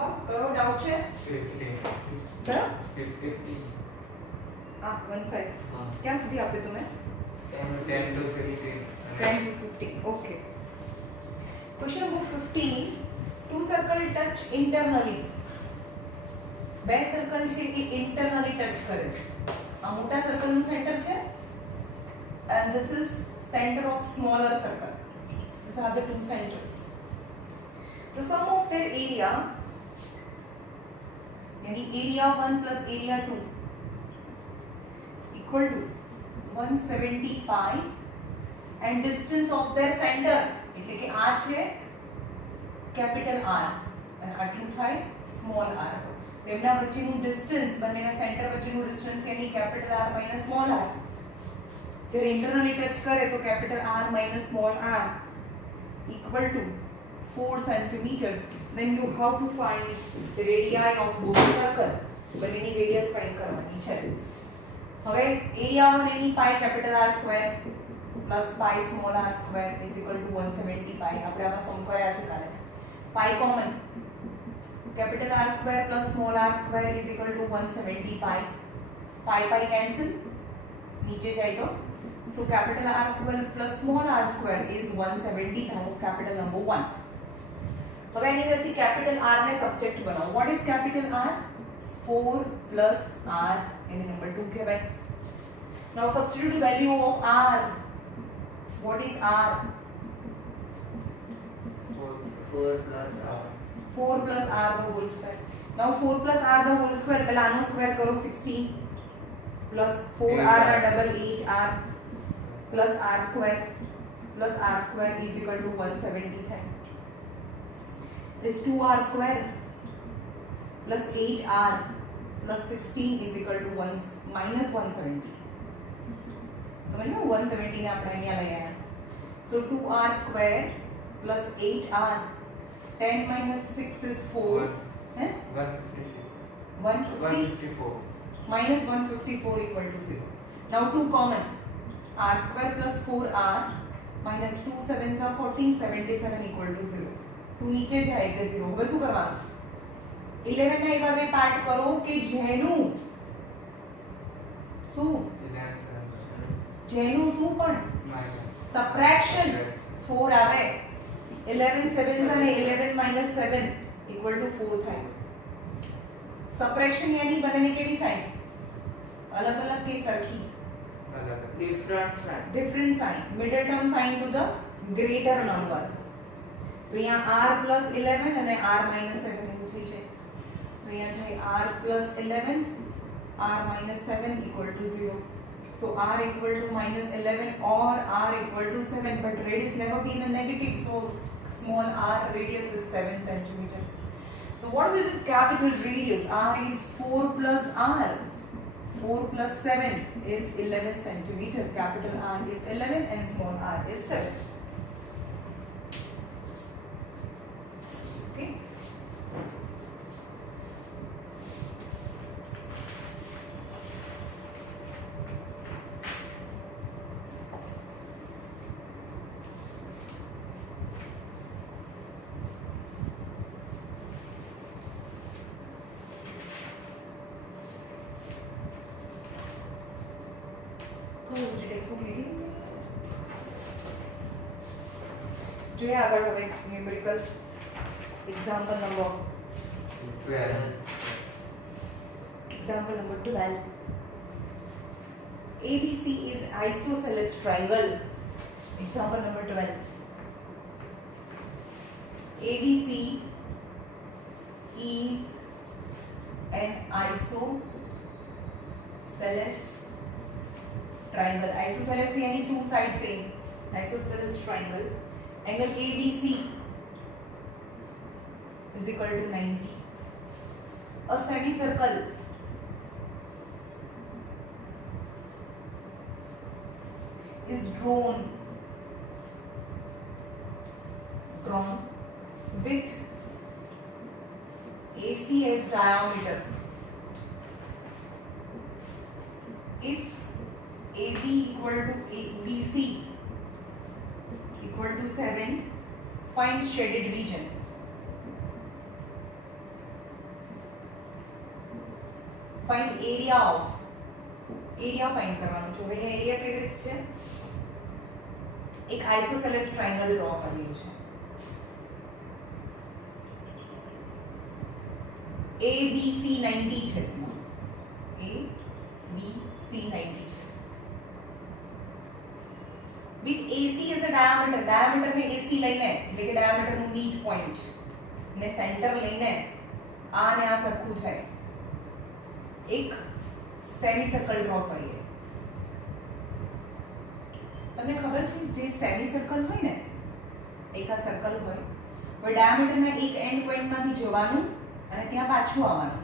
કહો કયો ડાઉટ છે? 50 કયો? 50 હા 15 હા ક્યાં સુધી આપ્યું તમે? 10 to 50 10 to 15. Okay. Question number 15. Two circle touch internally. બે સર્કલ છે એ ઇન્ટરનલી ટચ કરે છે. આ મોટા સર્કલ નું સેન્ટર છે and this is center of smaller circle. These are the two centers. The sum of their area, यानी area 1 plus area 2 equal to 170 pi and distance of their center એટલે કે આ છે કેપિટલ R અને આટલું થાય સ્મોલ r. તેમના વચ્ચેનું ડિસ્ટન્સ બંનેના સેન્ટર વચ્ચેનું ડિસ્ટન્સ यानी capital R minus small r. જ્યારે ઇન્ટરનલી ટચ કરે તો capital R minus small r equal to 4 centimeter. Then you have to find the radii of both circle. બંનેની રેડિયસ ફાઇન્ડ કરવાની છે. હવે એરિયા 1 એની પાઈ capital R square plus pi small r square is equal to 170 પાઈ. આપણે આમાં સમ કર્યા છે કાલે. પાઈ common capital R square plus small r square is equal to 170 pi. Pi pi cancel. नीचे जाए तो so capital R square plus small r square is 170. That is capital number 1. હવે એની અંદરથી capital R ને સબ્જેક્ટ બનાવો. What is capital R? 4 plus r એને નંબર 2 કહેવાય. Now substitute the value of r. What is r? 4 plus r 4 plus r the whole square. Now 4 plus r the whole square પહેલા આનો સ્ક્વેર કરો 16 plus 4r ના double 8r plus r square is equal to 170 થાય. This 2r square plus 8r plus 16 is equal to minus 170. સમજ્યો? 170 ને આપણે અહીંયા લઈ આવ્યા. So 2r square plus 8r 10 minus 6 is 4. 154 minus 154 equal to 0. Now 2 common. R square plus 4r minus 2 7s are 14. 77 equal to 0. 2 નીચે જાય એટલે 0. હવે શું કરવાનું? 11 ના એવા બે પાર્ટ કરો કે જેનું શું પણ સબટ્રેક્શન 4 આવે. 11 7 અને 11 minus 7 equal to 4 થાય. સબટ્રેક્શન यानी બંનેને કેવી સાઈન? અલગ અલગ કે સરખી? Different sign. Middle term sign to the greater number. તો અહીંયા r plus 11 અને r minus 7 એવું થઈ જાય. તો અહીંયા થાય r plus 11 r minus 7 equal to 0. So r equal to minus 11 or r equal to 7, but radius never been a negative, so small r radius is 7 centimeter. So what will the capital radius? R is 4 plus r. 4 plus 7 is 11 centimeter. Capital R is 11 and small r is 7. Okay. જોઈએ આગળ હવે numerical example number 12. ABC is isosceles triangle. Example number 12. ABC is an isosceles triangle. Isosceles यानी two sides same. Isosceles triangle. Angle ABC is equal to 90. A semicircle is drawn with AC as diameter. If AB equal to BC equal to 7, find shaded region. Find area find કરવાનું છે. હવે અહીંયા એરિયા કેવી રીતે છે? એક isosceles triangle draw કર્યું છે. ABC 90 છે. ABC 90 છે. with AC as a diameter ને AC લઈને એટલે કે diameter નું મીડ પોઈન્ટ ને સેન્ટર લઈને આ ને આ સરખું થાય એક સેમી સર્કલ ડ્રો કરીએ. તમને ખબર છે જે સેમી સર્કલ હોય ને એક આ સર્કલ હોય હવે ડાયામીટર ના એક એન્ડ પોઈન્ટ માંથી જવાનું અને ત્યાં પાછું આવવાનું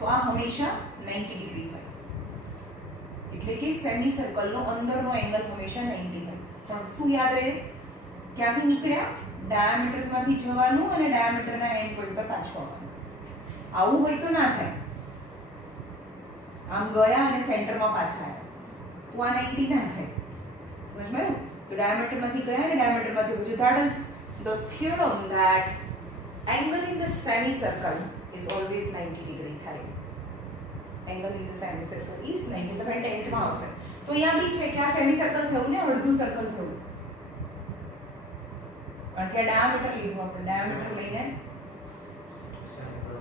તો આ હંમેશા 90 ડિગ્રી હોય એટલે કે સેમી સર્કલ નો અંદરનો એંગલ હંમેશા 90 હોય. પણ શું યાદ રહે ક્યાંથી નીકળ્યા ડાયામીટર માંથી જવાનું અને ડાયામીટર ના એન્ડ પોઈન્ટ પર પાછું આવવાનું. આવું હોય તો ના થાય આમ ગયા અને સેન્ટરમાં પાછા આવ્યા તો આ 90 ના થાય. સમજમાં આવ્યું? તો ડાયામીટર માંથી ગયા અને ડાયામીટર માંથી પછી that is the theorem that angle in the semicircle is always 90 degree થાય. angle in the semicircle is 90 તો 10th માં આવશે. તો અહીંયા બી છે કે આ સેમીસર્કલ થયું ને અડધું સર્કલ થયું કારણ કે ડાયામીટર લીધું આપણે ડાયામીટર લઈને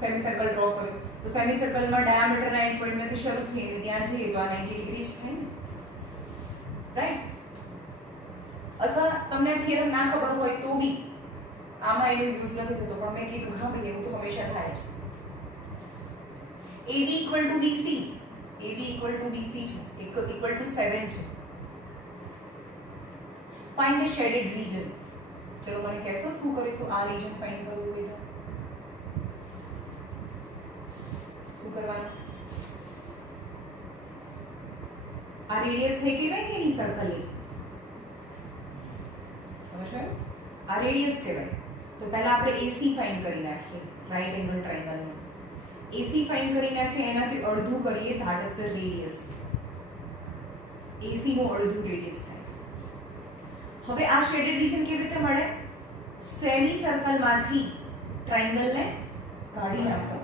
સેમીસર્કલ ડ્રો કર્યું તો સેમીસર્કલમાં ડાયામીટર ના એન્ડ પોઈન્ટ માંથી શરૂ થઈને ત્યાં જઈએ તો આ 90 ડિગ્રી જ થાય ને રાઈટ. અથવા તમને આ થિયરમ ના ખબર હોય તો બી આમાં એનો યુઝ નથી થતો પણ મેં કીધું હા ભાઈ એવું તો હંમેશા થાય છે. AB = BC AB = BC છે equal to 7 છે. find the shaded region. ચલો મને કહેશો શું કરીશું આ રીજન ફાઇન્ડ કરવું હોય તો શું કરવાનું? આ રેડિયસ થઈ કહેવાય કે ની સર્કલ ની સમજ્યું? આ રેડિયસ કહેવાય. તો પહેલા આપણે AC ફાઇન્ડ કરી નાખીએ રાઈટ એંગલ ટ્રાયેંગલ નું. AC ફાઇન્ડ કરી નાખીએ એનાથી અડધું કરીએ that is the radius. AC નું અડધું રેડિયસ થાય. હવે આ શેડેડ રીજન કેવી રીતે મળે? સેમી સર્કલ માંથી ટ્રાયેંગલ ને કાઢી નાખો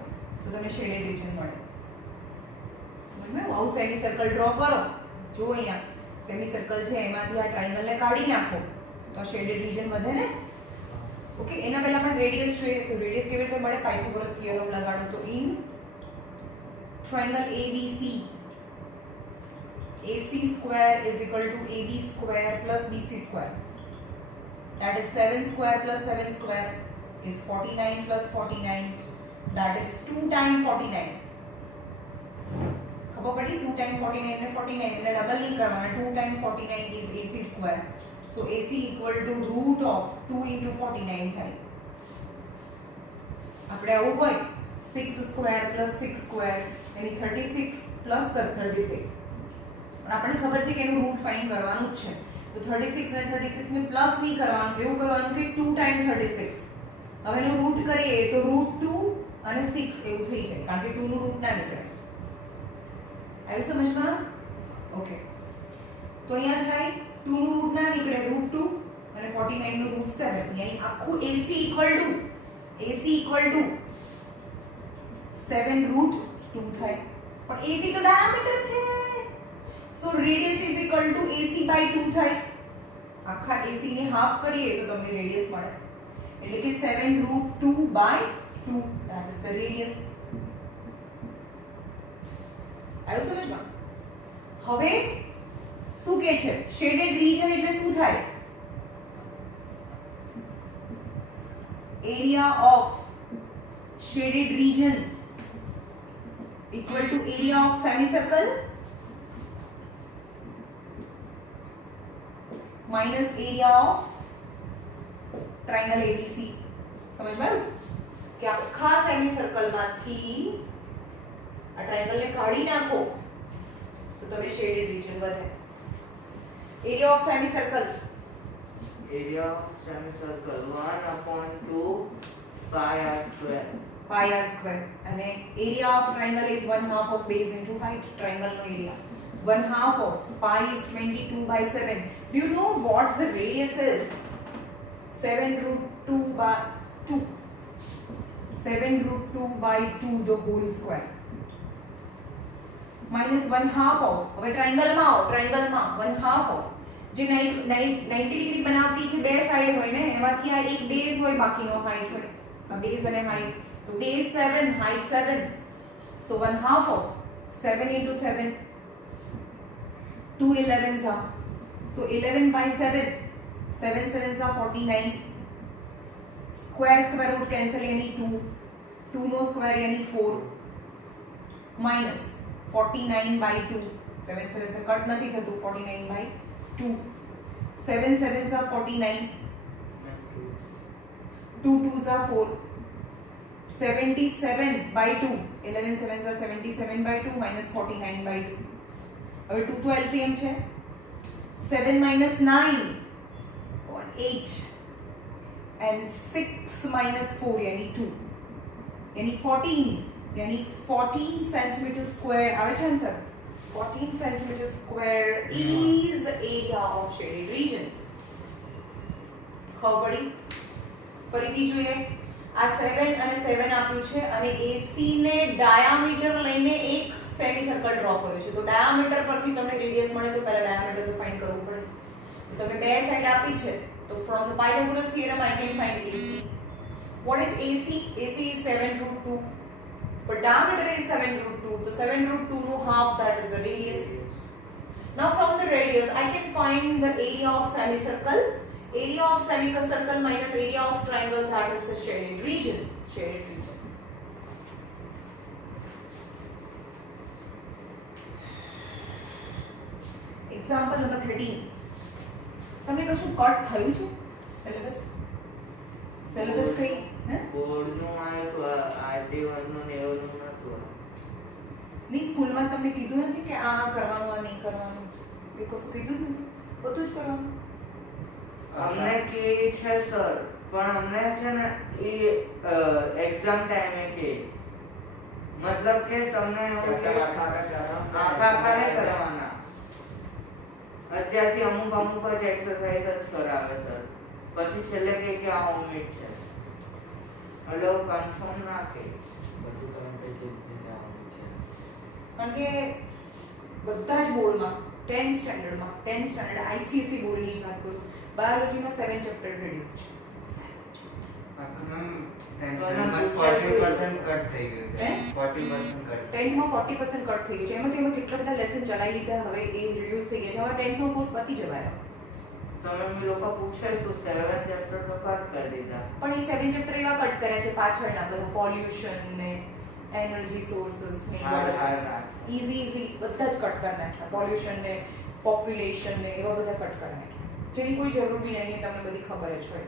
તો તમને શેડેડ રીજન મળે. સમજ્યું? આવું સેમી સર્કલ ડ્રો કરો. જો અહીંયા સેમી સર્કલ છે એમાંથી આ ટ્રાયેંગલ ને કાઢી નાખો તો આ શેડેડ રીજન વધે ને. ઓકે એના પહેલા પણ રેડિયસ જોઈએ તો રેડિયસ કેવી રીતે મળે? પાયથાગોરસ થિયરમ લગાડો તો in triangle ABC AC square is equal to AB square plus BC square. That is 7 square plus 7 square is 49 plus 49. That is 2 times 49. ખબર પડી? 2 times 49 ને 49 એટલે ડબલ નહીં કરવાના. 2 times 49 is AC square. So AC equal to root of 2 into 49 થાય. આપણે આવું હોય 6 square plus 6 square એની 36 plus 36. આપણને ખબર છે કે એનું રૂટ ફાઇન્ડ કરવાનું જ છે તો 36 અને 36 ને પ્લસ નહીં કરવાનું એવું કરવાનું કે 2 times 36. હવે એનું રૂટ કરીએ તો √2 અને 6 એવું થઈ જાય કારણ કે 2 નું રૂટ ના નીકળે. આવ્યું સમજમાં? ઓકે તો અહીંયા થાય 2 નું રૂટ ના નીકળે √2 અને 49 નું √7 યાની આખું AC equal to 7 √2 થાય. પણ AC તો ડાયામીટર છે so radius is equal to AC by 2 થાય. આખા AC ને હાફ કરીએ તો તમને રેડિયસ મળે એટલે કે 7 √2 by 2 that is the radius. આવ્યું સમજમાં? હવે શું કહે છે? શેડેડ રીજન એટલે શું થાય? Area of shaded region equal to area of semicircle minus area of triangle ABC. સમજમાં? કે આખા સેમીસર્કલ માંથી આ ટ્રાયેંગલ ને કાઢી નાખો તો તમને શેડેડ રીજન વધે. Area of semicircle Area of semicircle 1/2 pi r square. pi r square અને area of triangle is 1/2 of base into height. triangle no area 1/2 of pi is 22 by 7. Do you know what the radius is? 7 √2 by 2. 7 √2 by 2 the whole square. Minus 1/2 ઓફ, હવે ટ્રાયેંગલમાં આવો, ટ્રાયેંગલમાં 1/2 ઓફ જે 90 ડિગ્રી બનાવતી છે બે સાઈડ હોય ને એમાંથી આ એક બેઝ હોય બાકીનો હાઈટ હોય, આ બેઝ અને હાઈટ, તો બેઝ 7 હાઈટ 7, so 1/2 of 7 into 7, 2 11s are, so 11 by 7, 7 sevens are 49, square root cancel यानी 2, 2 નો square यानी 4, minus 49 by 2, 7 sevens कट નથી થતું, 49 by 2, 7 sevens are 49, 2 2s are 4, 77 by 2, 11 sevens are 77 by 2 minus 49 by 2, હવે 2 તો LCM છે, 7 minus 9 or 8 and 6 minus 4 यानी 2 यानी 14 यानी 14 centimeter square આવે છે આન્સર, 14 centimeter square is the area of shaded region. ખબર પડી? ફરીથી જોઈએ, આ 7 અને 7 આપ્યું છે અને AC ને ડાયામીટર લઈને એક સેમી સર્કલ ડ્રો કર્યો છે, તો ડાયામીટર પરથી તમને રેડિયસ મળે તો પહેલા ડાયામીટર તો ફાઇન્ડ કરવું પડે, તો તમે બે સાઈડ આપી છે તો from the Pythagoras theorem I can find AC. What is AC? AC is 7√2, but diameter is 7√2, so 7√2 no half, that is the radius. Now from the radius I can find the area of semicircle. Area of semicircle minus area of triangle, that is the shaded region. Shaded region. Example number 13. તમને કશું કટ થયું છે syllabus? Syllabus થઈ હે? બોર્ડનું આ IT1 નું ને એવું નહોતું. ની સ્કૂલમાં તમને કીધું નથી કે આ કરવાનું આ નહીં કરવાનું, એ કશું કીધું જ નથી, બધું જ કરવાનું. અમને કે છે સર, પણ અમને છે ને એ એક્ઝામ ટાઈમે કે મતલબ કે તમને આખા નહીં કરવાના, અત્યારથી અમુક જ એક્સરસાઇઝ જ કરાવે સર, પછી છેલ્લે કે આ હોમમેડ છે, એટલે કન્ફર્મ ના કે કારણ કે બધા જ બોર્ડમાં 10th સ્ટાન્ડર્ડમાં 10th સ્ટાન્ડર્ડ ICSE બોર્ડની જ વાત કરું, બાયોલોજીમાં 7 ચેપ્ટર રિડ્યુસ છે. એમાં 40% કટ થઈ ગયું છે, 40% કટ 10th માં 40% કટ થઈ ગયું છે, એમાંથી અમે કેટલા બધા લેસન ચલાવી લીધા, હવે એ રિડ્યુસ થઈ ગયા છે, હવે 10th નો કોર્સ પતી જવાય. તમે મે લોકો પૂછે શું 7 ચેપ્ટર તો કટ કરી દીધા, પણ એ 7 ચેપ્ટર એવા કટ કર્યા છે પાછળના બધા, પોલ્યુશન ને એનર્જી સોર્सेस ને ઈઝી બધા જ કટ કરી નાખ્યા, પોલ્યુશન ને પોપ્યુલેશન ને એવા બધા કટ કરી નાખ્યા, જેની કોઈ જરૂર બી નહીં, તમને બધી ખબર જ હોય,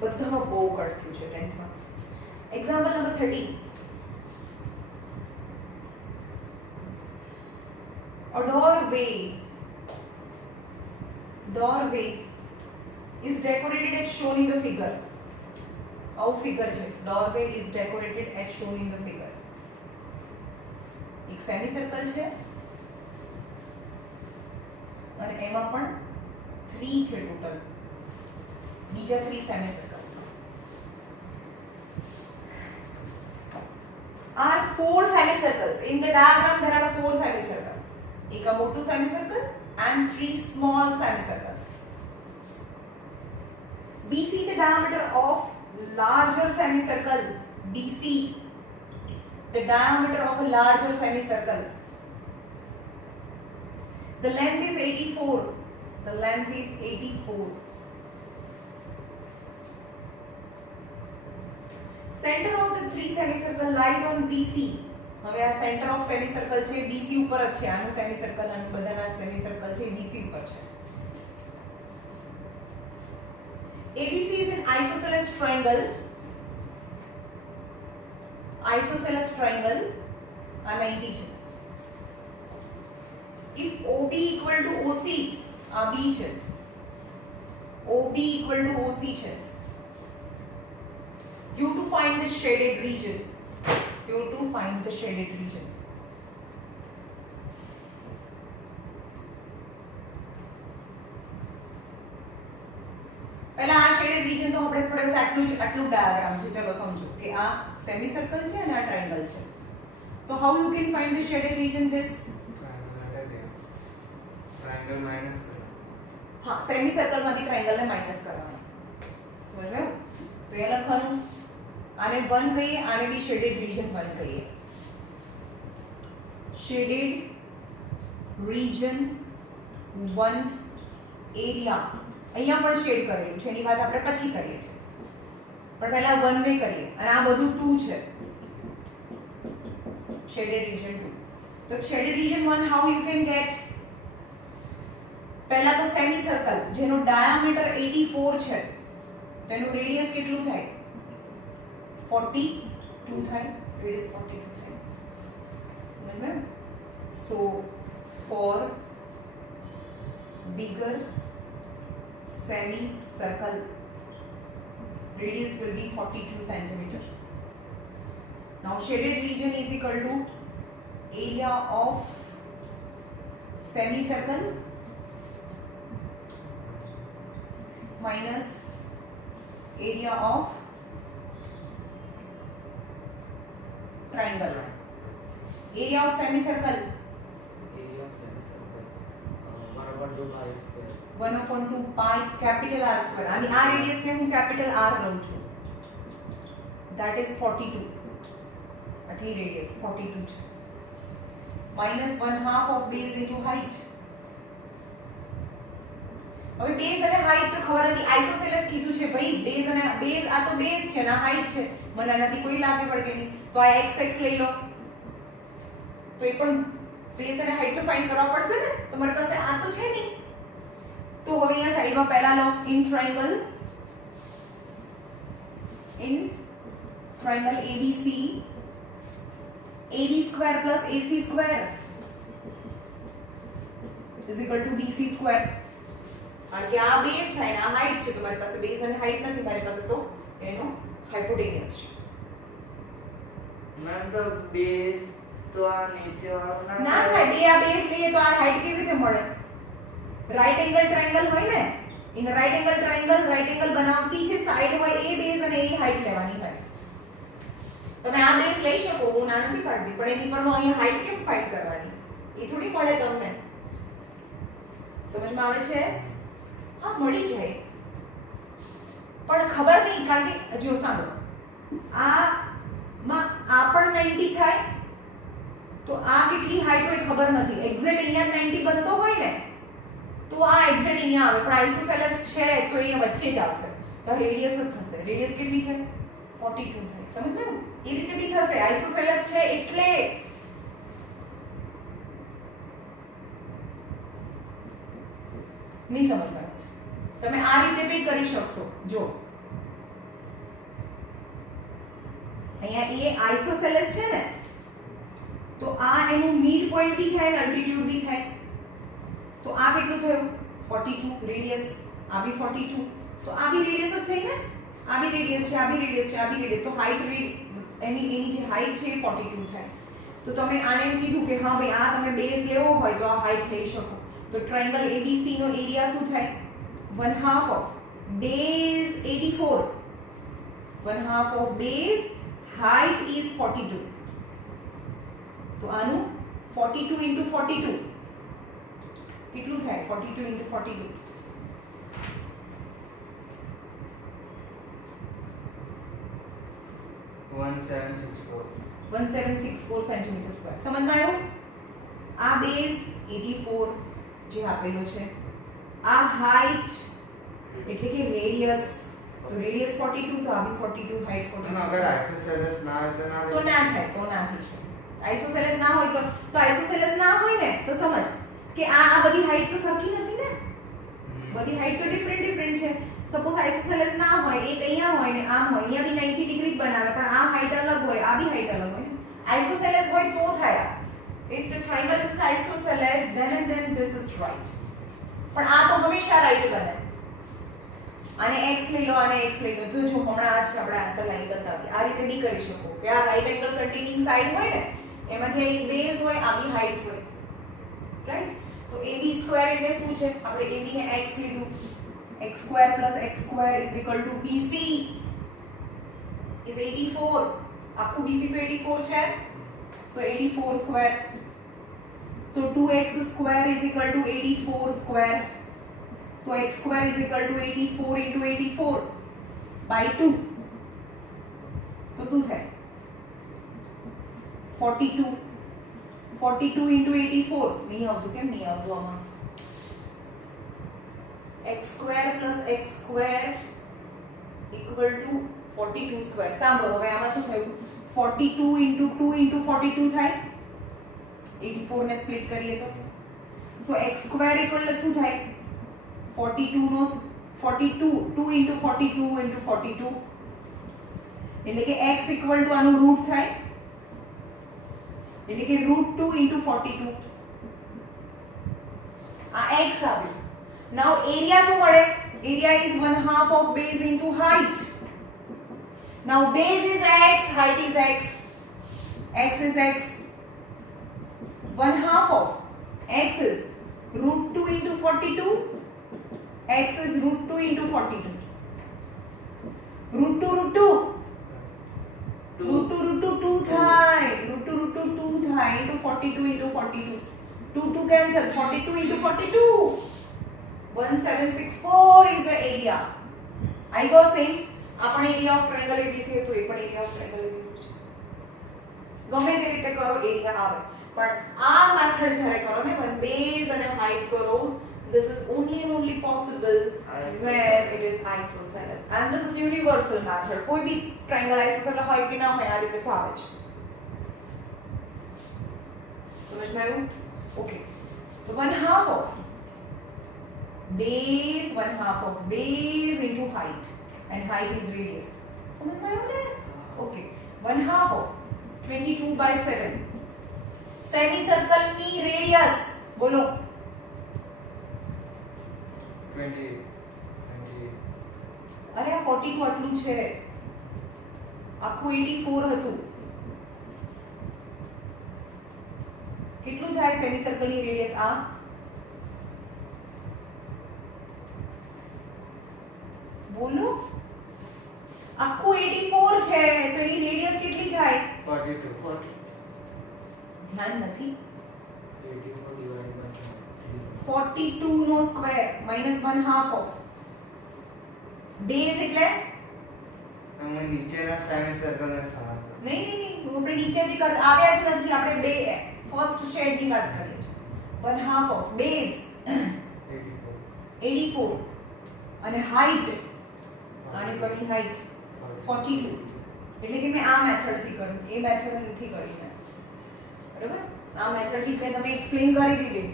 બધામાં બહુ કટ થયું છે 10th માં. Example number 13. A doorway is decorated as shown in the figure. આવું ફિગર છે, doorway is decorated as shown in the figure. એક સેમી સર્કલ છે અને એમાં પણ 3 છે ટોટલ, બીજા 3 semi circles. Are 4 semicircles in the diagram? There are 4 semicircles. एक मोटू semicircle and 3 small semicircles. BC the diameter of larger semicircle. BC the diameter of a larger semicircle. The length is 84. The length is 84. Center of the 3 semicircle lies on BC. હવે આ centre of semicircle છે BC ઉપર જ છે, આનું સેમિસર્કલ અને બધાના સેમિસર્કલ છે BC ઉપર છે. ABC is an isosceles triangle. Isosceles triangle આ 90 છે. If OB equal to OC, આ B છે. OB equal to OC છે. You to find the shaded region. You to find the shaded region. પહેલા આ શેડેડ રીજન તો આપણે થોડું આટલું ડાયાગ્રામ છે, ચલો સમજો કે આ સેમી સર્કલ છે અને આ ટ્રાયેંગલ છે. तो how you can find the shaded region this? Triangle minus करो. हाँ सेमी सर्कल માંથી ટ્રાયંગલ ને માઈનસ કરવાનો સમજાયું તો એ લખવાનું આને 1 કહીએ આને બી શેડેડ રીજન 1 કહીએ શેડેડ રીજન 1 એરિયા અહીંયા પણ શેડ કરેલું છે એની વાત આપણે પછી કરીએ છીએ પણ પહેલા 1 ને કરીએ અને આ બધું 2 છે shaded region 2 तो shaded region 1 how you can get પહેલા તો સેમી સર્કલ જેનો ડાયામીટર 84 છે તેનું રેડિયસ કેટલું થાય 42 થાય રેડિયસ 42 થાય બરાબર so for bigger semi circle radius will be 42 centimeter. Now shaded region is equal to area of semicircle minus area of triangle. Area of semicircle 1/2 pi capital R square. અને આ રેડિયસ ને હું કેપિટલ R લઉં છું. That is 42. આટલી રેડિયસ 42 છે. minus 1/2 of base into height. હવે બેઝ અને હાઈટ તો ખબર હતી આઇસોસેલેસ કીધું છે ભાઈ બેઝ અને બેઝ આ તો બેઝ છે ને હાઈટ છે મને આનાથી કોઈ લાગે પડકે નહીં તો આ x લઈ લો તો એ પણ બેઝ અને હાઈટ તો ફાઇન્ડ કરવા પડશે ને તમારી પાસે આ તો છે નહીં તો હવે અહીંયા સાઈડમાં પહેલા લો in triangle ABC AD square plus AC square is equal to BC square. કારણ કે આ બેઝ થાય ને આ હાઈટ છે તમારી પાસે બેઝ અને હાઈટ નથી મારી પાસે તો એનો હાઇપોટેનિયસ છે મેમ તો બેઝ તો આ નીચે વાળો ના થાય બે આ બેઝ લઈએ તો આ હાઈટ કેવી રીતે મળે રાઈટ એંગલ ટ્રાયંગલ હોય ને in right angle triangle right angle બનાવતી છે સાઈડ હોય એ બેઝ અને એ હાઈટ લેવાની હોય તમે આ બેઝ લઈ શકો હું ના નથી પાડતી પણ એની પર અહીં હાઈટ કેમ ફાઇન્ડ કરવાની એ થોડી મળે તમને સમજમાં આવે છે હા મળી જાય પણ ખબર નહીં કારણ કે જો સાંભળો આ માં આ પણ 90 થાય તો આ કેટલી હાઈટ હોય ખબર નથી એક્ઝેક્ટ અહીંયા 90 બનતો હોય ને તો આ એક્ઝેક્ટ અહીંયા આવે પણ આઇસોસેલેસ છે તો અહીંયા વચ્ચે જ આવશે તો રેડિયસ જ થશે રેડિયસ કેટલી છે 42 થાય સમજ્યું એ રીતે બી થશે આઇસોસેલેસ છે એટલે નહીં સમજવાનું તમે આ રીતે બી કરી શકશો જો અહીંયા એ આઇસોસેલેસ છે ને તો આ એનું મિડ પોઈન્ટ બી થાય ને અલ્ટિટ્યુડ બી થાય તો આ કેટલું થયું 42 રેડિયસ આ બી 42 તો આ બી રેડિયસ જ થઈ ને આ બી રેડિયસ છે આ બી રેડિયસ છે આ બી રેડિયસ તો હાઈટ એની જે હાઈટ છે એ 42 થાય તો તમે આને એમ કીધું કે હા ભાઈ આ તમે બેઝ લેવો હોય તો આ હાઈટ લઈ શકો તો ટ્રાયંગલ ABC નો એરિયા શું થાય 1/2 of base 84 1/2 of base height is 42 તો આનું 42 into 42 કેટલું થાય 42 into 42 1764 સેન્ટીમીટર સ્ક્વેર સમજમાં આવ્યું આ બેઝ 84 જે આપેલો છે આ હાઈટ એટલે કે રેડિયસ તો રેડિયસ 42 તો આ બી 42 હાઈટ 42 અગર આઇસોસેલેસ ના હોય તો ના થાય થઈ શકે આઇસોસેલેસ ના હોય તો આઇસોસેલેસ ના હોય ને તો સમજ કે આ બધી હાઈટ તો સરખી નથી ને બધી હાઈટ તો ડિફરન્ટ છે સપોઝ આઇસોસેલેસ ના હોય એક અહીંયા હોય ને આમ હોય અહીંયા બી 90 ડિગ્રી બનાવે પણ આ હાઈટ અલગ હોય આ બી હાઈટ અલગ હોય આઇસોસેલેસ હોય તો થાય if the triangle is isosceles then and then this is right પણ આ તો હંમેશા રાઈટ બને આને x લઈ લો આને x લઈ લો તો જો હમણાં આ છે આપણે આન્સર લાઈન બતાવી આ રીતે બી કરી શકો કે આ રાઈટ એંગલ કન્ટેનિંગ સાઈડ હોય ને એમાંથી એક બેઝ હોય આ બી હાઈટ હોય રાઈટ તો AB સ્ક્વેર એટલે શું છે આપણે AB ને x લીધું x square plus x square is equal to BC is 84 આખું BC તો 84 છે so So 84 square. So 2x square is equal to 84 square. So x square is equal to 84 into 84 by 2. तो શું થાય 42 42 into 84 નહીં આવતું કેમ નહીં આવતું આમાં x square plus x square equal to 42 square સાંભળો હવે આમાં શું થયું 42 into 2 into 42 થાય 84 ને સ્પ્લિટ કરીએ તો સો x square equal to શું થાય 42 નો 42 2 into 42 into 42 એટલે કે x equal to આનું રૂટ થાય એટલે કે √2 into 42 આ x આવ્યું now area શું મળે area is 1/2 of base into height now base is x height is x x is x 1/2 of x is √2 into 42 x is √2 into 42 √2 2 થાય √2 2 થાય into 42 into 42 2 cancel 42 into 42 1764 is the area I go saying आपण एरिया ऑफ ट्रायंगल ABC है तो ये पण area of triangle ABC છે ગમે તે રીતે કરો એરિયા આવે પણ આ મેથડ જ્યારે કરો ને when base અને height કરો this is only and only possible where it is isosceles and this is universal method કોઈ બી ટ્રાયંગલ isosceles હોય કે ના હોય આ રીતે તો આવે છે समझ में आયું okay so 1/2 of base 1/2 of base into height and height is radius समझ में आયું ને okay 1/2 of 22/7 સેમી સર્કલ ની રેડિયસ બોલો 28 અરે આ 42 આટલું છે આખું 84 હતું કેટલું થાય સેમી સર્કલ ની રેડિયસ આ બોલો આખું 84 છે તો એની રેડિયસ કેટલી થાય 42 ધ્યાન નથી 84 divided by 42 નો સ્ક્વેર -1/2 ઓફ બેઝ એટલે અમે નીચેના સેમી સર્કલ ને સારા નહીં નહીં નહીં આપણે નીચેથી આવ્યા જ નથી આપણે બે ફર્સ્ટ શેડ ની વાત કરીએ છીએ 1/2 ઓફ બેઝ 84 અને હાઈટ આની પરની હાઈટ 42 એટલે કે મેં આ મેથડ થી કર્યું એ મેથડ નથી કરી મેં બરાબર આ મેથડ થી મેં તમને એક્સપ્લેન કરી દીધી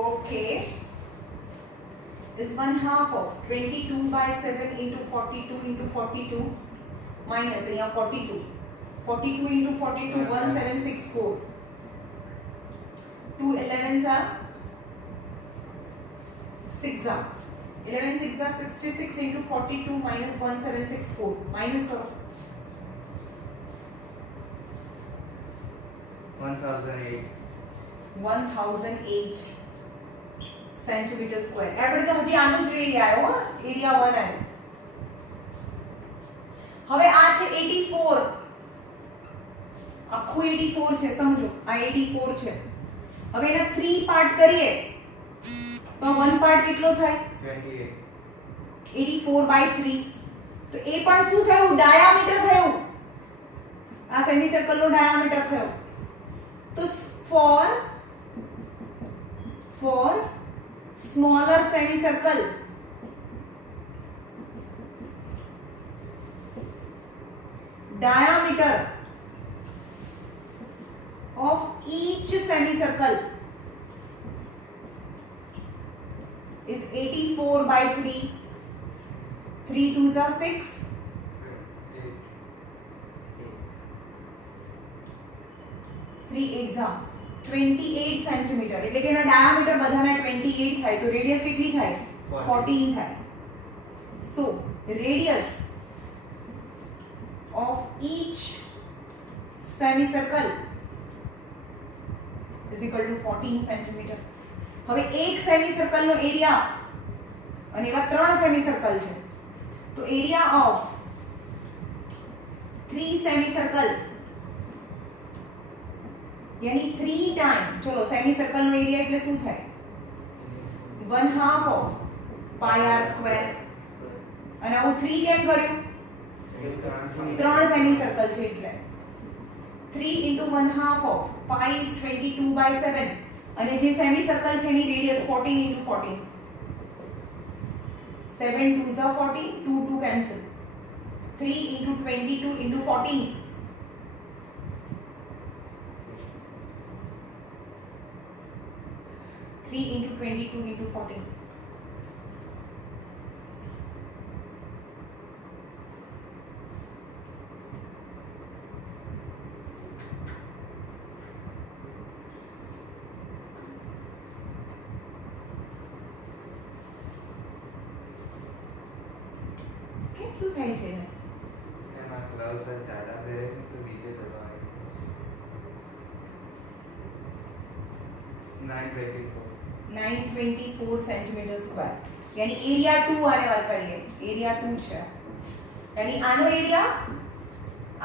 ઓકે is 1/2 of 22/7 into 42 into 42 minus here 42 42 into 42 1764 2 11s are 6 are 11 6 are 66 into 42 minus 1764 minus करो 1008 સેન્ટીમીટર સ્ક્વેર આપણે તો હજી આનું જ એરિયા આવ્યો હો એરિયા 1 આવ્યો હવે આ છે 84 આખું 84 છે સમજો આ 84 છે હવે એના 3 પાર્ટ કરીએ તો 1 પાર્ટ કેટલો થાય 28 84/3 તો એ પણ શું થયું ડાયામીટર થયું આ સેમી સર્કલ નો ડાયામીટર થયો તો for smaller semicircle diameter of each semicircle is 84/3 3 2s are 6 3 8s are 28 સેન્ટીમીટર એટલે કે એના ડાયામીટર બધાના 28 થાય તો રેડિયસ કેટલી થાય 14 થાય so radius of each semicircle is equal to 14 centimetre હવે એક સેમીસર્કલ નો એરિયા અને એવા ત્રણ સેમીસર્કલ છે તો એરિયા ઓફ 3 सेमी सर्कल यानी 3 टाइम चलो सेमी सर्कल નો એરિયા એટલે શું થાય 1/2 ઓફ પાઈ આર સ્ક્વેર અને આવું 3 કેમ કર્યું 3 સેમી સર્કલ છે એટલે 3 * 1/2 ઓફ પાઈ ઇઝ 22/7 અને જે સેમી સર્કલ છે એની રેડિયસ 14 * 14 7 2s are 14 2 2 cancel 3 * 22 * 14 3 * 22 * 14 કેમ શું થાય છે એમાં ગ્લવ્સ જ ચાડા દે તો બીજે દવા આવી 924 સેન્ટીમીટર સ્ક્વેર यानी एरिया 2 आने वाला करिए एरिया 2 છે यानी આનો એરિયા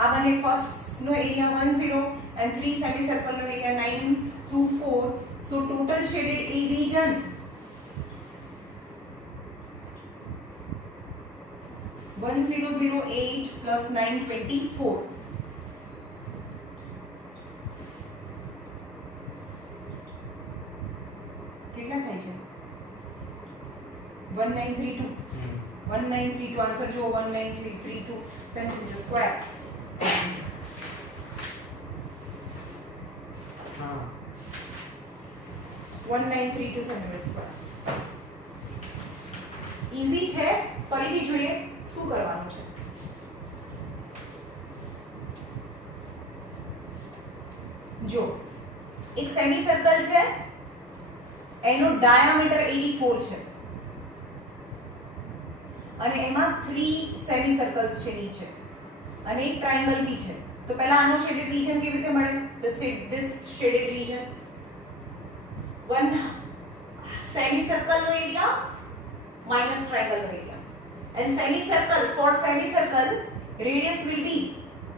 આ બને ફર્સ્ટ નો એરિયા 10 and 3 સેમી સર્કલ નો area 924 so total shaded region 1008 plus 924 કેટલા થાય છે 1932 1932 આન્સર જો 19332 સેન્ટીમીટર સ્ક્વેર हाँ 1932 સેન્ટીમીટર સ્ક્વેર ઈઝી છે ફરીથી જોઈએ શું કરવાનું છે જો એક સેમી સર્કલ છે એનો ડાયામીટર 84 છે અને એમાં 3 સેમી સર્કલ્સ છે નીચે અને એક ટ્રાયેંગલ બી છે તો પહેલા આનો શેડેડ રિજન કેવી રીતે મળે this shaded region one semicircle નો એરિયા minus triangle નો area and semicircle for semicircle radius will be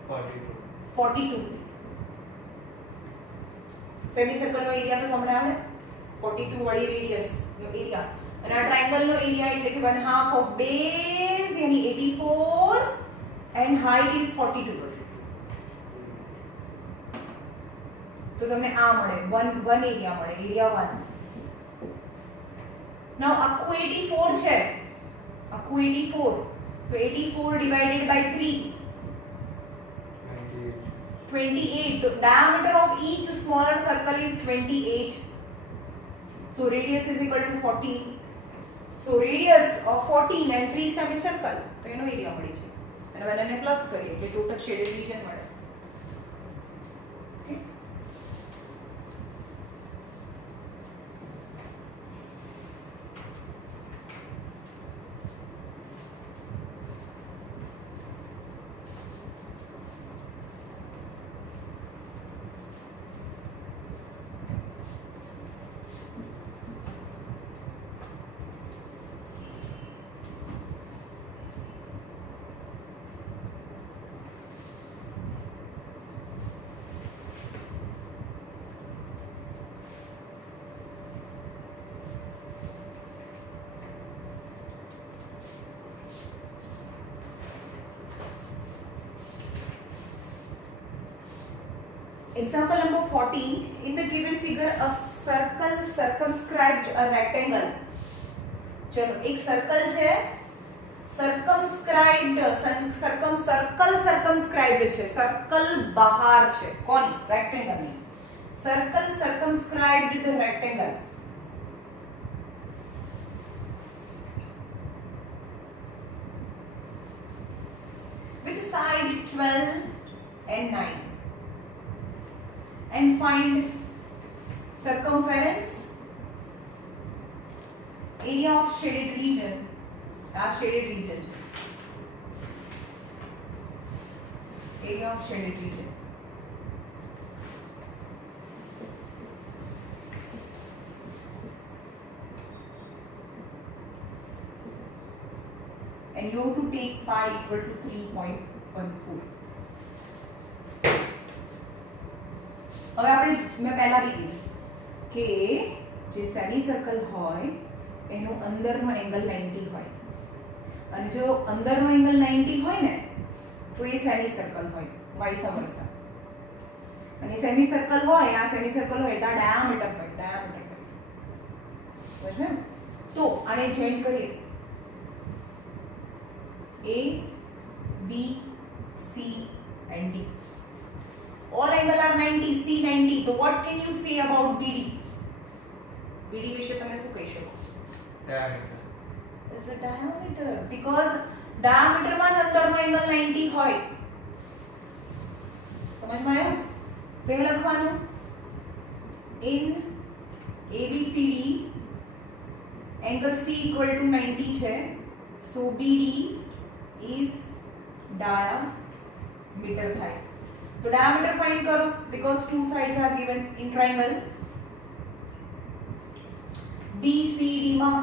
42 semicircle નો એરિયા તો તમને આવડે 42 વાળી રેડિયસ નો એરિયા અને આ ટ્રાયેંગલ નો એરિયા એટલે કે 1/2 ઓફ બેઝ यानी 84 and height is 42 તો તમને આ મળે 1 એરિયા મળે એરિયા 1 નાઉ આખું 84 છે આખું 84 તો 84 divided by 3 28 so diameter of each smaller circle is 28 so radius is equal to 14 so radius of 14 and 3 semicircle તો એનો એરિયા મળી છે અને બંનેને પ્લસ કરીએ એટલે ટોટલ શેડેડ રિજન મળે okay Example number 14. In the given figure, a circle circumscribes a rectangle. चलो एक सर्कल છે circumscribed circumscribed છે સર્કલ બહાર છે કોની રેક્ટેંગલ ની circle circumscribed the rectangle with side 12 and 9 and find circumference area of shaded region area of shaded region and you have to take pi equal to 3.14 હવે આપણે મેં પહેલા બી કીધું કે જે સેમી સર્કલ હોય એનું અંદરનો એંગલ 90 હોય અને જો અંદરનો એંગલ 90 હોય ને તો એ સેમી સર્કલ હોય વાઇસ વર્સા અને સેમી સર્કલ હોય આ સેમી સર્કલ હોય તો ડાયામીટર હોય સમજ્યું તો આને જોઈન્ટ કરીએ A B C and D all angle are 90 C 90 so what can you say about BD વિશે તમે શું કહી શકો diameter is a diameter because diameter માં જ અંતરનો એંગલ 90 હોય સમજમાં આવ્યું તો એ લખવાનું in ABCD angle C equal to 90 છે so BD is diameter થાય તો diameter find કરો because two sides are given in triangle BCD માં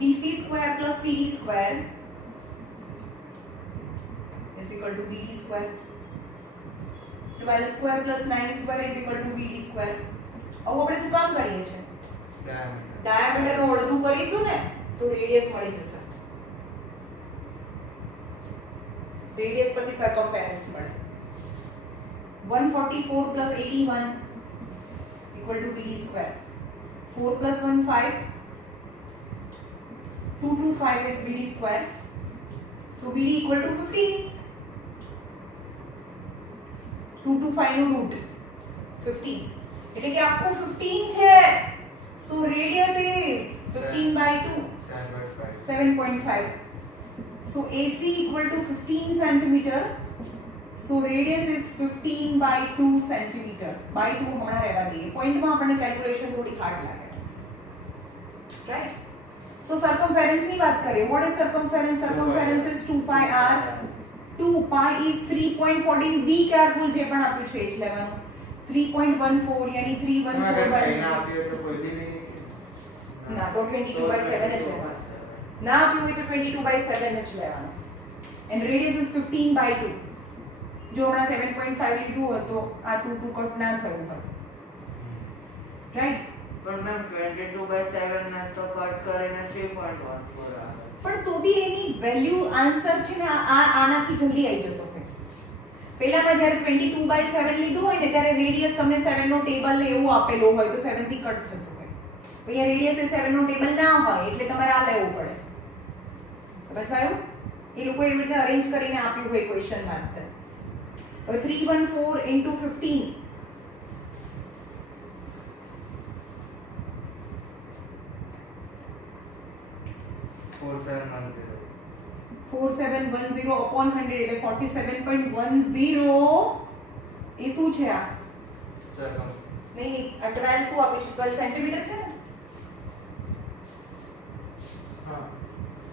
DC square plus CD square is equal to BD square 12 square plus 9 square is equal to BD square હવે આપણે શું કામ કરીએ છે diameter ડાયામીટર નો અડધું કરીશું ને તો રેડિયસ મળી જશે રેડિયસ પરથી સર્કમફેરન્સ મળે 144 plus 81 equal to BD square 4 plus 1 5 225 is BD square so BD equal to 15 225 નું રૂટ 15 એટલે કે આખું 15 છે so radius is 15 by 2 7.5 so AC equal to 15 centimeter so radius is 15 by 2 centimeter by 2 હમણાં રહેવા દઈએ પોઈન્ટમાં આપણને કેલ્ક્યુલેશન થોડી હાર્ડ લાગે રાઈટ so circumference ની વાત કરીએ what is circumference circumference is 2 pi r 2 pi is 3.14 be careful જે પણ આપ્યું છે એ જ લેવાનું 3.14 यानी 314 by ના આપ્યો તો કોઈ બી નહીં ના તો 22 by 7 જ લેવાનું ના આપ્યું હોય તો 22 by 7 જ લેવાનું and radius is 15 by 2 જો હમણાં 7.5 લીધું હોય તો આ 2 કટ ના થયું હોત રાઈટ પણ મેમ 22 by 7 ને તો કટ કરીને 3.14 આવે પણ તો બી એની વેલ્યુ આન્સર છે ને આ આનાથી જલ્દી આવી જતો હોય પહેલામાં જ્યારે 22 by 7 લીધું હોય ને ત્યારે રેડિયસ તમને 7 નો ટેબલ એવું આપેલું હોય તો 7 થી કટ થતું હોય અહીંયા રેડિયસ એ 7 નો ટેબલ ના હોય એટલે તમારે આ લેવું પડે સમજાયું એ લોકો એવી રીતે અરેન્જ કરીને આપ્યું હોય ક્વેશ્ચન માત્ર હવે 314 into 15 4710 upon 100 એટલે 47.10 એ શું છે આ નહીં આ 12 શું આપીશું 12 સેન્ટીમીટર છે ને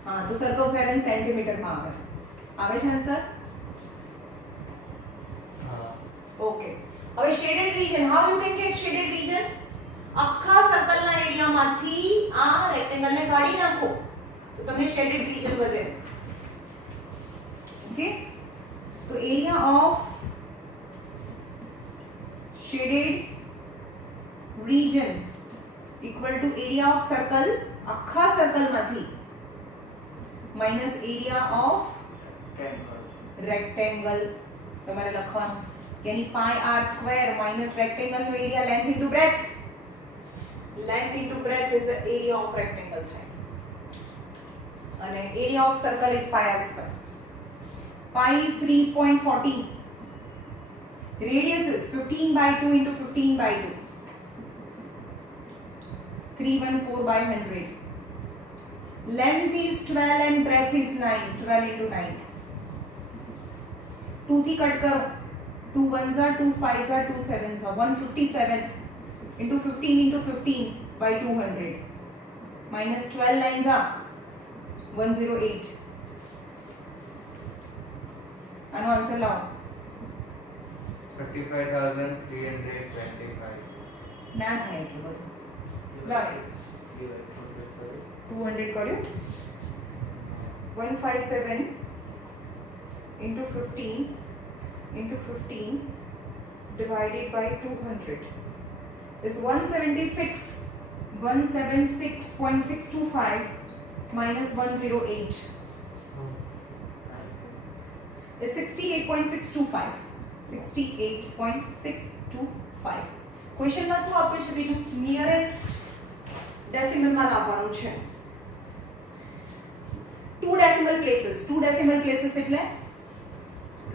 હા તો સર્કમફેરન્સ સેન્ટીમીટર માં આવે છે આન્સર ઓકે હવે shaded region how you can get shaded region આખા સર્કલના એરિયામાંથી આ રેક્ટેંગલને કાઢી નાખો તો તમને શેડેડ રીજન વધે ओके तो area of shaded region equal to area of circle आखा सर्कल માંથી માઈનસ એરિયા ઓફ રેક્ટેંગલ તમારે લખવાનું यानी pi r square minus rectangle નો area length into breadth is the area of rectangle થાય અને area of circle is pi r square pi is 3.14 radius is 15 by 2 into 15 by 2 314 by 100 length is 12 and breadth is 9 12 into 9 2 થી કટ કરો 2 1s are 2 5s are 2 7s are 157 into 15 into 15 by 200 minus 12 lines are 108 આનો આન્સર લાવો 35,325 ના થાય એટલું બધું લાવો 200 કર્યું 157 into 15 into 15 divided by 200 is 176.625 minus 108 is 68.625. 68.625. ક્વેશ્ચન માં શું આપ્યું છે બીજું નિયરેસ્ટ ડેસિમલ માં લાવવાનું છે. 2 decimal places. 2 decimal places એટલે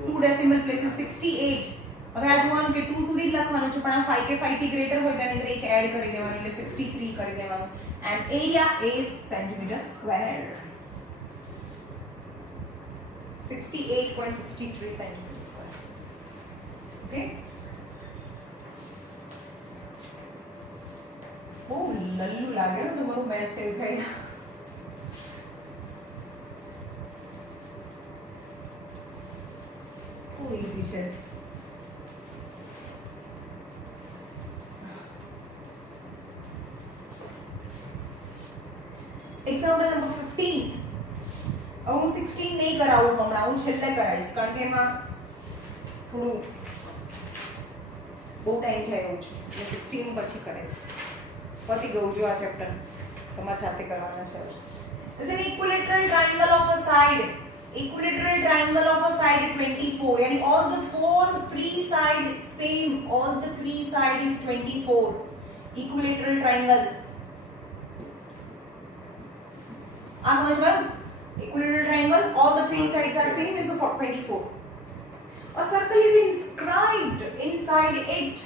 2 decimal places 68. હવે આ જોવાનું કે 2 સુધી જ લખવાનું છે પણ આ 5 કે 5 થી ગ્રેટર હોય તેની અંદર એક એડ કરી દેવાનું એટલે 63 કરી દેવાનું and area is centimeter square. 68.63 centimeter square. Okay. બહુ લલ્લુ લાગે ને તમારું મેથ્સ એવું થાય. બહુ ઈઝી છે. Example number 15. હવે હું 16 નહીં કરાવું હમણાં, હું છેલ્લે કરાવીશ કારણ કે એમાં થોડું બહુ ટાઈમ જાય એવું છે એટલે 16 હું પછી કરાવીશ. પતી ગયું જો આ ચેપ્ટર તમારે સાથે કરવાના છે. This is an equilateral triangle of a side. Equilateral triangle of a side 24. यानी all the three sides same. All the three sides is 24. Equilateral triangle. आ समझ में? Equilateral triangle. All the three sides are same is 24. A circle is inscribed inside it.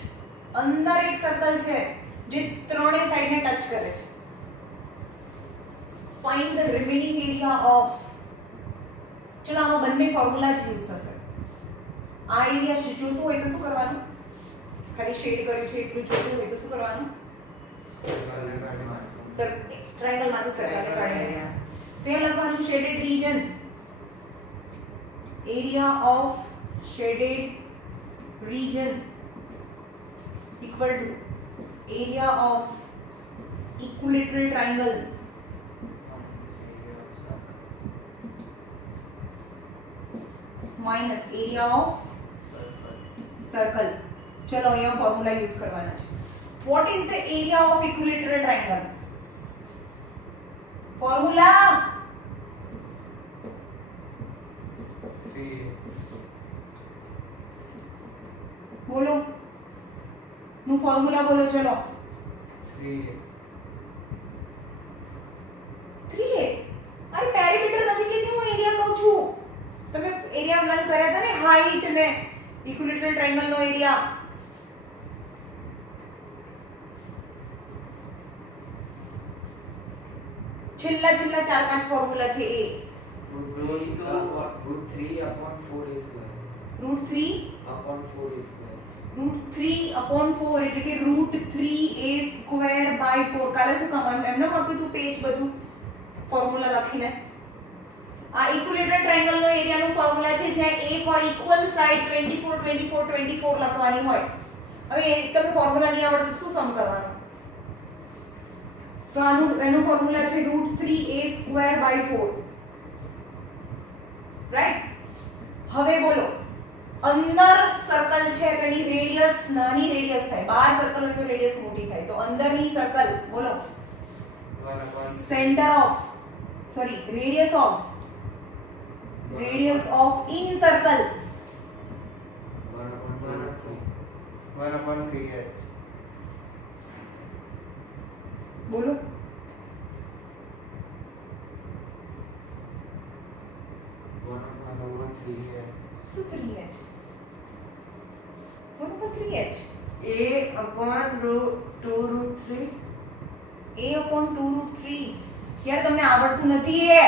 अंदर एक सर्कल છે જે ત્રણે સાઈડ ને ટચ કરે છે. Find the remaining area of. ચલો આમાં બંને ફોર્મ્યુલા જ યુઝ થશે. આ એરિયા જોતું હોય તો શું કરવાનું? ખાલી શેડ કર્યું છે એટલું જોતું હોય તો શું કરવાનું? ટ્રાયેંગલ માંથી સર્કલને કાઢીને તો એ લખવાનું shaded region. Area of shaded region equal to area of equilateral triangle minus area of circle. चलो यहाँ फॉर्मूला यूज करवाना है. What is the area of equilateral triangle? Formula बोलो. નું ફોર્મ્યુલા બોલો ચલો. 3a. અરે પેરીમીટર નથી કહેતી હું એરિયા કહું છું. તમે એરિયા લર્ન કર્યા હતા ને હાઈટ ને ઇક્વિલેટરલ ટ્રાયેંગલ નો એરિયા. છેલ્લા 4-5 ફોર્મ્યુલા છે એ. √3/4 √3/4 એટલે કે √3a² કાલે શું કામ એમને આપ્યું તું પેજ બધું ફોર્મ્યુલા લખીને. આ ઇક્વિલેટરલ ટ્રાયેંગલ નો એરિયા નું ફોર્મ્યુલા છે જ્યાં a ફોર ઇક્વલ સાઇડ 24 લખવાની હોય. હવે તમને ફોર્મ્યુલા નહીં આવડતું શું સમ કરવાનું? તો આનું એનું ફોર્મ્યુલા છે √3a²/4. રાઈટ. હવે બોલો અંદર સર્કલ છે તો એની રેડિયસ નાની રેડિયસ થાય. બહાર સર્કલ હોય તો રેડિયસ મોટી થાય. તો અંદરની સર્કલ બોલો centre of radius of in circle 1/3h. બોલો. શું 3h? 1/3h. a/2√3. a/2√3. यार તમને આવડતું નથી એ.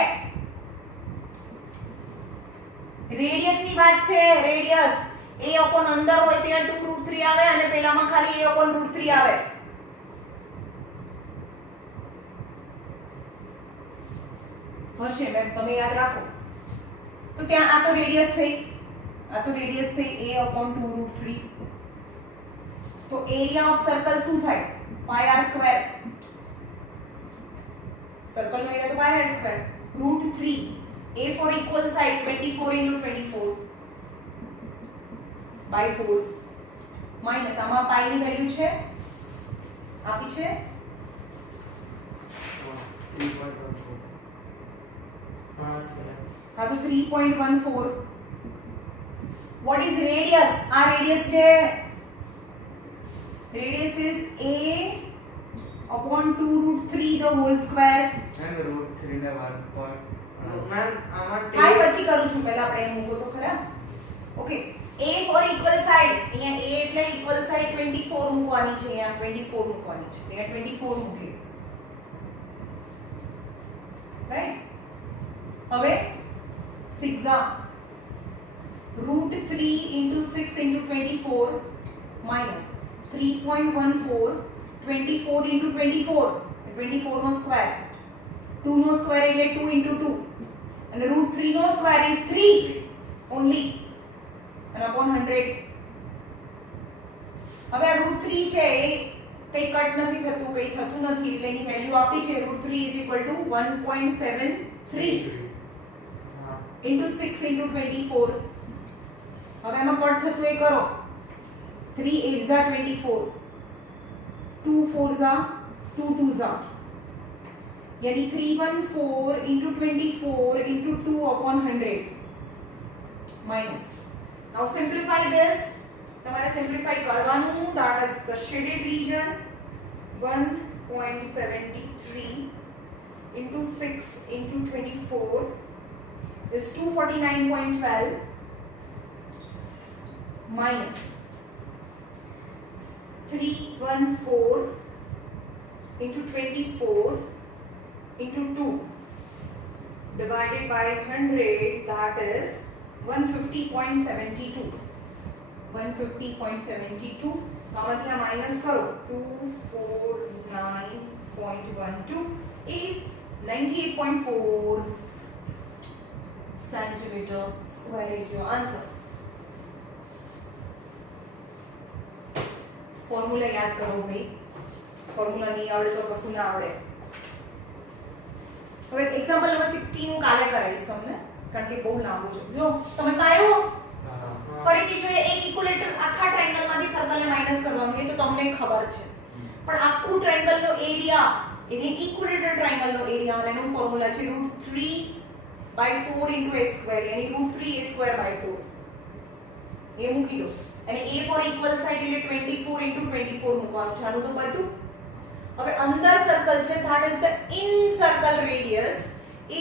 રેડિયસ ની વાત છે. રેડિયસ a/ અંદર હોય ત્યાં 2√3 આવે અને પેલામાં ખાલી a/√3 આવે. હશે મેમ તમે યાદ રાખો. તો ત્યાં આ તો રેડિયસ થઈ a/2√3. તો એરિયા ઓફ સર્કલ શું થાય? πr². સર્કલ નો એરિયા તો πr². √3 a four equal side 24 * 24 by 4 minus આમાં પાઈ ની વેલ્યુ છે આપી છે 3.14 हाँ હા તો 3.14 what is radius આ રેડિયસ છે radius is a upon 2 root 3 the whole square ma'am root 3 ને 1 point मैम आमा હાઈ પછી કરું છું પહેલા આપણે મૂકો તો ખરા okay a for equal side અહીંયા a એટલે equal side 24 મૂકવાની છે અહીંયા 24 મૂકવાની છે અહીંયા 24 મૂકે રાઈટ હવે 6 root 3 into 6 into 24 minus 3.14 24 into 24 24 નો સ્ક્વેર 2 નો સ્ક્વેર એટલે 2 into 2 and root 3 નો square is 3 only and upon 100 હવે આ root 3 છે એ કઈ કટ નથી થતું કઈ થતું નથી એટલે એની વેલ્યુ આપી છે root 3 is equal to 1.73 into 6 into 24 હવે એમાં કટ થતું એ કરો 3 8s are 24 2 4s are 2 2s are यानी 314 into 24 into 2 upon 100 minus now simplify this તમારે simplify કરવાનું that is the shaded region 1.73 into 6 into 24 is 249.12 minus 314 into 24 into 2 divided by 100 that is 150.72 150.72 આમાંથી આ માઈનસ કરો 249.12 is 98.4 centimeter square is your answer. Formula યાદ કરો ભાઈ ફોર્મ્યુલા નહીં આવડે તો કશું ના આવડે હવે એક્ઝામ્પલ નંબર 16 હું કાલે કરાવીશ તમને કારણ કે બહુ લાંબુ છે જો તમે કાયો ફરીથી જોઈએ એક ઇક્વિલેટરલ આખા ટ્રાયેંગલ માંથી સર્કલને માઈનસ કરવાનું એ તો તમને ખબર છે પણ આખું ટ્રાયેંગલ નો એરિયા એને ઇક્વિલેટરલ ટ્રાયેંગલ નો એરિયા અને એનું ફોર્મ્યુલા છે √3/4 * a² यानी √3a² / 4 એ મૂકી દો અને a ફોર ઇક્વલ સાઇડ એટલે 24 * 24 મૂકવાનું છે આનું તો બધું હવે અંદર સર્કલ છે that is the in circle radius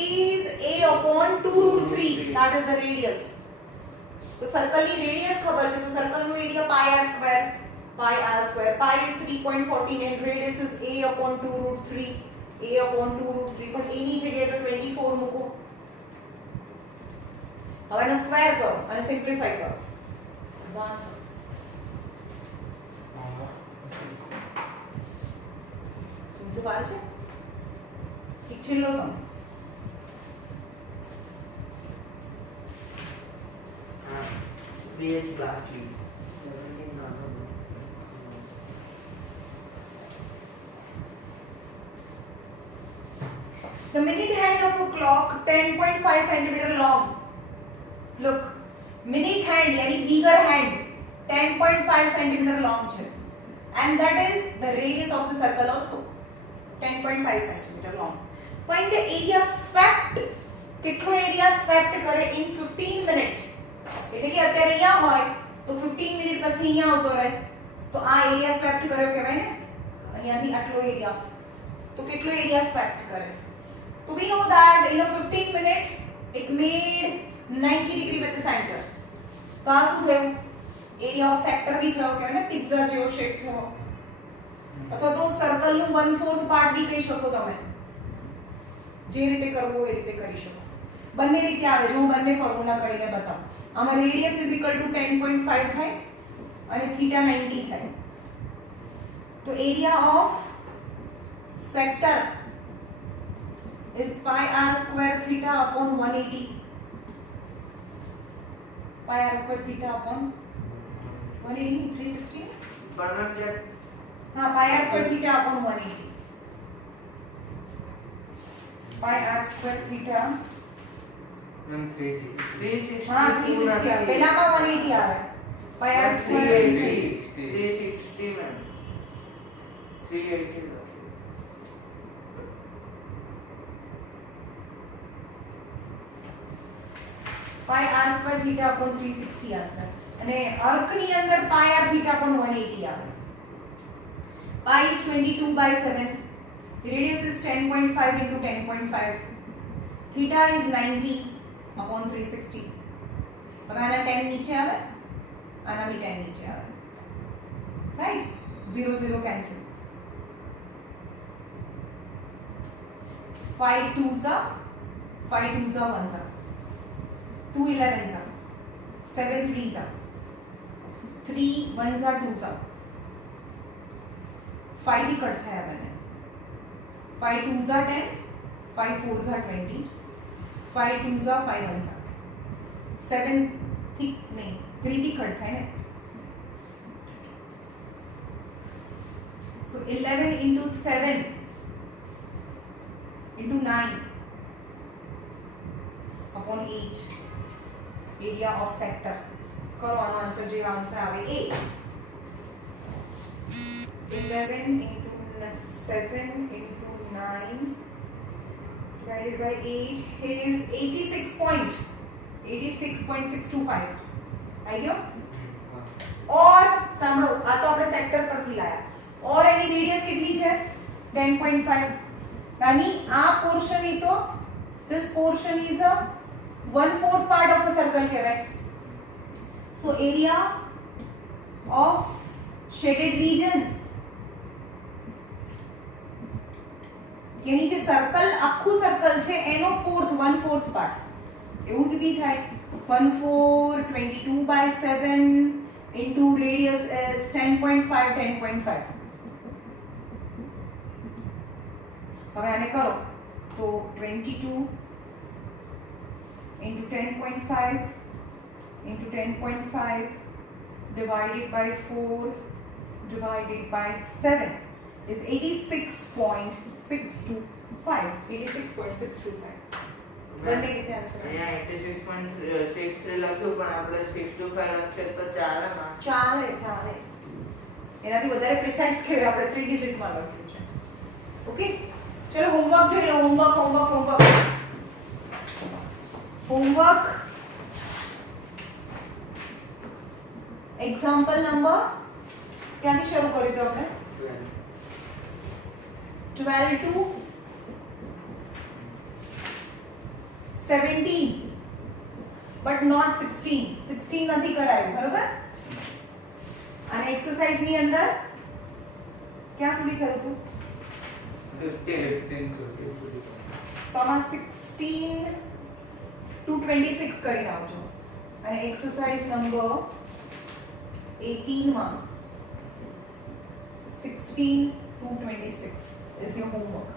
is a upon 2√3 that is the radius તો સર્કલ ની રેડિયસ ખબર છે તો સર્કલ નો area pi r² pi is 3.14 and radius is a upon 2√3 પણ એની જગ્યાએ તો 24 મૂકો હવે એનો સ્ક્વેર કરો અને સિમ્પ્લિફાઈ કરો બસ તો વાર છે ઠીક છે લો સમ BH બાકી The minute hand of a clock 10.5 centimeter long. Look, minute hand यानी bigger hand 10.5 centimeter long है, and that is the radius of the circle also 10.5 centimeter long. Find the area swept. कितनो area swept करे in 15 minutes. એટલે કે અત્યારે અહીંયા હોય તો 15 મિનિટ પછી અહીંયા આવતો રહે તો આ એરિયા સ્વેપ્ટ કર્યો કહેવાય ને અહીંયાથી આટલો એરિયા તો કેટલો એરિયા સ્વેપ્ટ કરે તો we know that in a 15 minute it made 90 degree with the center તો આ શું થયું એરિયા ઓફ સેક્ટર બી થયો કહેવાય ને પિઝા જેવો શેપ થયો અથવા તો સર્કલ નું 1/4 પાર્ટ બી કહી શકો તમે જે રીતે કરવો એ રીતે કરી શકો બંને રીતે આવે જો હું બંને ફોર્મ્યુલા કરીને બતાવું આમાં રેડિયસ ઇઝ ઇક્વલ ટુ 10.5 થાય અને થીટા 90 થાય તો area of sector is pi r square theta upon 180 pi r square theta upon 180 360 પણ કે हाँ pi r square theta upon 180 pi r square theta ma'am 360 360 हाँ 360 પહેલામાં 180 આવે pi r square 360 में 380 pi r square theta upon 360 આવશે અને arc ની અંદર pi r theta upon 180 આવે. Pi is 22 by 7. Radius is 10.5 into 10.5. Theta is 90 upon 360. હવે આના 10 નીચે આવે, આના બી 10 નીચે આવે. રાઈટ? 0 0 cancel. 5 2s are 5 2s are 1s are 2 11s are 7 3s are 3 1s are 2s are 5 થી કટ થયા બને 5 2s are 10 5 4s are 20 5 2s are 5 1s are 7 થી નહીં 3 થી કટ થાય ને so 11 into 7 into 9 upon 8 area of sector करो आनो आंसर जो आंसर आवे 8 11 into 7 into 9 divided by 8 is 86.625 आई गयो और સાંભળો આ તો આપણે સેક્ટર પરથી લાયા और એની રેડિયસ કેટલી છે 10.5 यानी આ પોર્શન ઈ તો this portion is a 1/4 part of a circle કહેવાય so area of shaded region यानी જે સર્કલ આખું સર્કલ છે એનો 1/4 પાર્ટ એવું જ બી થાય 1/4 22 by 7 into radius is 10.5 10.5 હવે આને કરો તો 22 into 10.5 into 10.5 divided by 4 divided by 7 is 86.625 86.625 બંને રીતે આન્સર અહીંયા 86.6 લખ્યું પણ આપણે 625 લખીએ તો ચાલે ના ચાલે ચાલે એનાથી વધારે પ્રિસાઇઝ કેવી આપણે 3 ડિજિટ માં લખ્યું છે ઓકે ચલો હોમવર્ક જોઈએ હોમવર્ક એક્ઝામ્પલ નંબર ક્યાંથી શરૂ કર્યું તો આપણે 12 to 17 but not 16 નથી કરાયું બરોબર અને એક્સરસાઇઝ ની અંદર ક્યાં સુધી થયું હતું 15 સુધી તો આમાં 16 to 26 કરીને આવજો અને એક્સરસાઇઝ નંબર 18 માં 16 to 26 is your homework